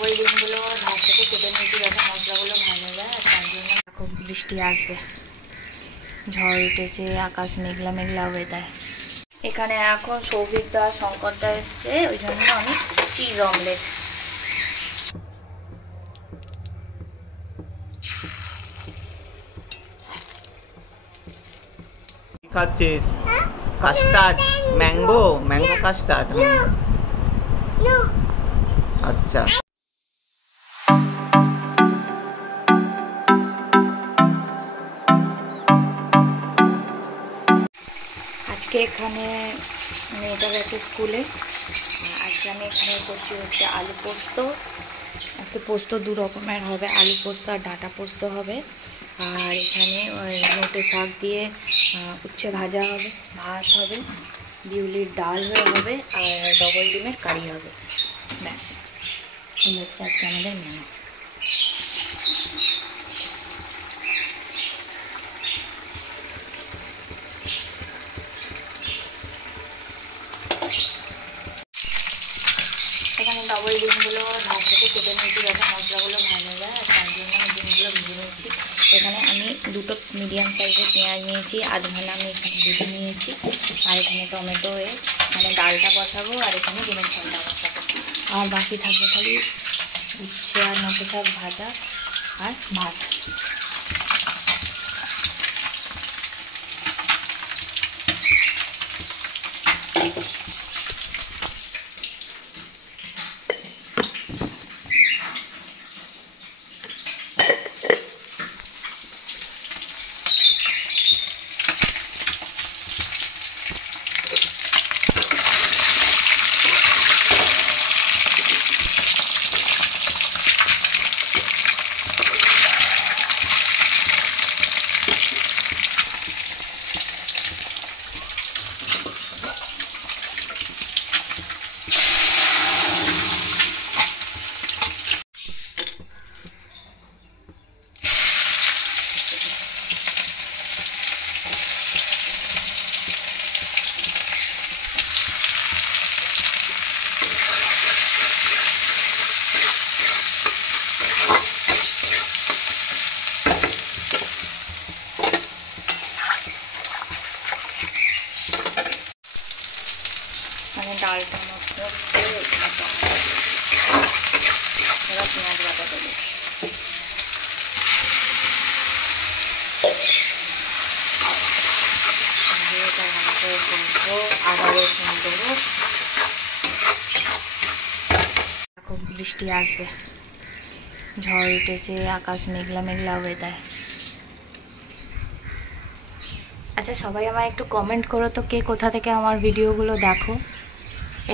Double ডিমগুলো ভাত থেকে কেটে নিয়েছি যাতে মশলাগুলো ভালো যায়, আর তার জন্য খুব বৃষ্টি আসবে, ঝড় উঠেছে, আকাশ মেঘলা মেঘলা ওয়েদার। এখানে এখন সৌভিক দা শঙ্কর দা এসছে, ওই জন্য আমি চিজ অমলেট। খাচ্ছিস? Custard, mango custard. আচ্ছা, আজকে এখানে মেয়েটা গেছে স্কুলে, আজকে আমি এখানে করছি হচ্ছে আলু পোস্ত। আজকে পোস্ত দু রকমের হবে, আলু পোস্ত আর ডাঁটা পোস্ত হবে। আর এখানে নোটে শাক দিয়ে উচ্ছে ভাজা হবে, ভাত হবে, বিউলির ডাল হবে, আর ডবল ডিমের কারি হবে। ব্যাস, এই হচ্ছে আজকে আমাদের মেনু। এখানে ডবল ডিমগুলো ভাত থেকে কেটে নিয়েছি যাতে মশলাগুলো ভালো যায়, আর তার জন্য আমি ডিমগুলো ভেজে নিয়েছি। এখানে আমি দুটো মিডিয়াম সাইজের পেঁয়াজ নিয়েছি, আধখানা আমি এখানে দুটো নিয়েছি, আর এখানে টমেটো মানে ডালটা বসাবো, আর এখানে ডিমের ঝোলটা বসাবো। আর বাকি থাকবে খালি উচ্ছে আর নোটে শাক ভাজা আর ভাত। মানে ডালটার মধ্যে এবার পেঁয়াজ বাটা দেবো। আদা রসুন দেবো। খুব বৃষ্টি আসবে, ঝড় উঠেছে, আকাশ মেঘলা মেঘলা ওয়েদার। আচ্ছা, সবাই আমায় একটু কমেন্ট করো তো, কে কোথা থেকে আমার ভিডিওগুলো দেখো।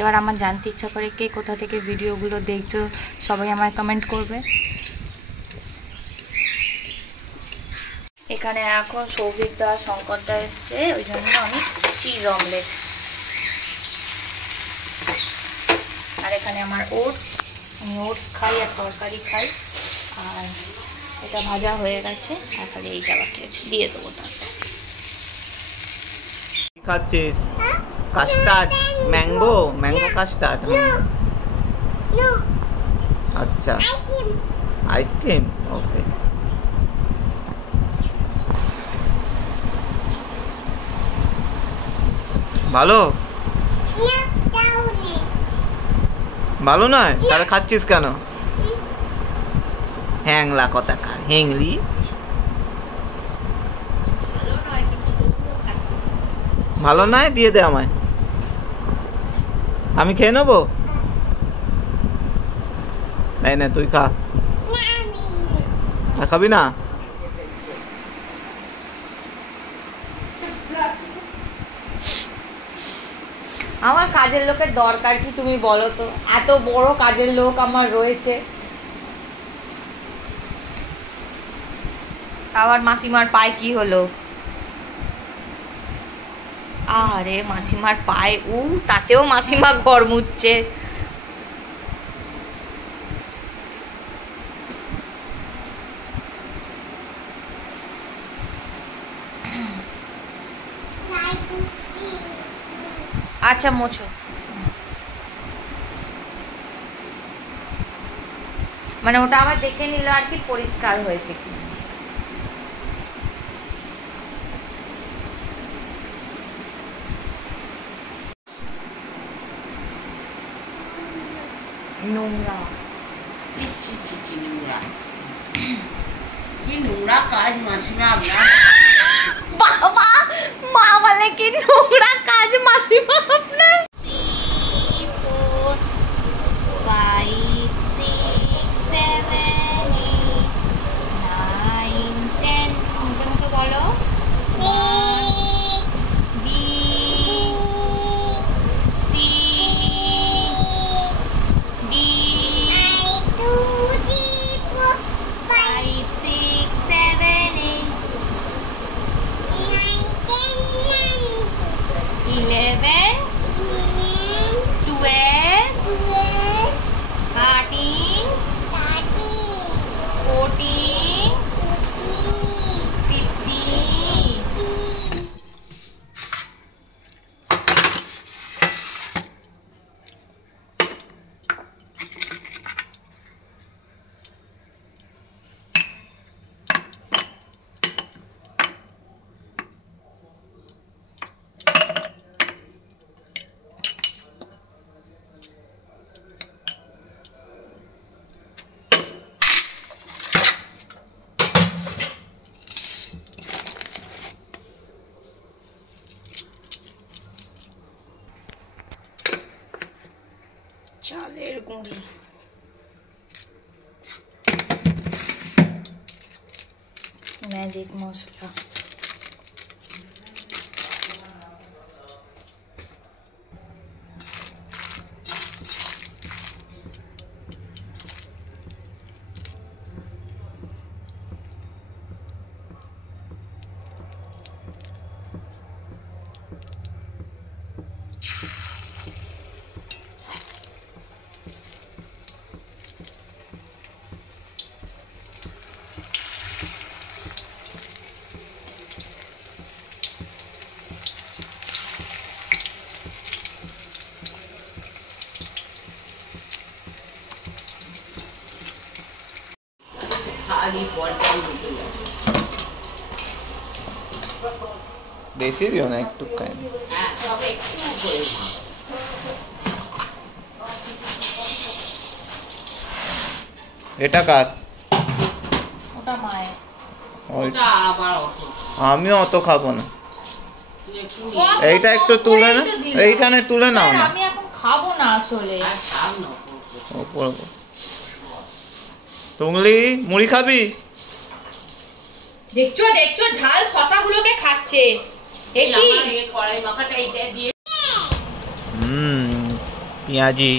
এবার আমার জানতে ইচ্ছা করে কে কোথা থেকে ভিডিওগুলো দেখছো, সবাই আমায় কমেন্ট করবে। এখানে এখন সৌভিক দা শঙ্কর দা এসছে, ওই জন্য আমি চিজ অমলেট। আর এখানে আমার ওটস, আমি ওটস খাই আর তরকারি খাই। আর এটা ভাজা হয়ে গেছে, আর খালি এইটা বাকি আছে, দিয়ে দেবো তাতে। খাচ্ছিস? Custard, mango custard. আচ্ছা, আইসক্রিম, ওকে। ভালো ভালো নয়? তাহলে খাচ্ছিস কেন? হ্যাংলা কথা খায়, হ্যাংলি। ভালো নয়, দিয়ে দে আমায়, আমি খেয়ে নেবো। তাই না, তুই খা। খাবি না? আমার কাজের লোকের দরকার কি তুমি বলো তো? এত বড় কাজের লোক আমার রয়েছে। আবার মাসিমার পায়ে কি হলো? আরে মাসিমার পায়ে, তাতেও মাসিমা ঘর মুছছে। আচ্ছা মোছো। মানে ওটা আবার দেখে নিল আর কি পরিষ্কার হয়েছে কি। নোংরা নোংরা কি নোংরা কাজ মাসিমা আপনার। বাবা মা বলে কি নোংরা কাজ মাসিমা আপনার। 5 6 7 8 9 10 মুখে বলো B C D 5 6 7 8 11 12 13 14 15 চালের গুঁড়ি ম্যাজিক মশলা বেশি দিও না, একটু খাই। এটা কার? ওটা মায়ের। আমিও অত খাবো না। এইটা একটু তুলে না, এইখানে তুলে নাও না। আমি এখন খাবো না আসলে। টুংলি মুড়ি খাবি? দেখছো দেখছো ঝাল শশাগুলোকে খাচ্ছে। পেঁয়াজি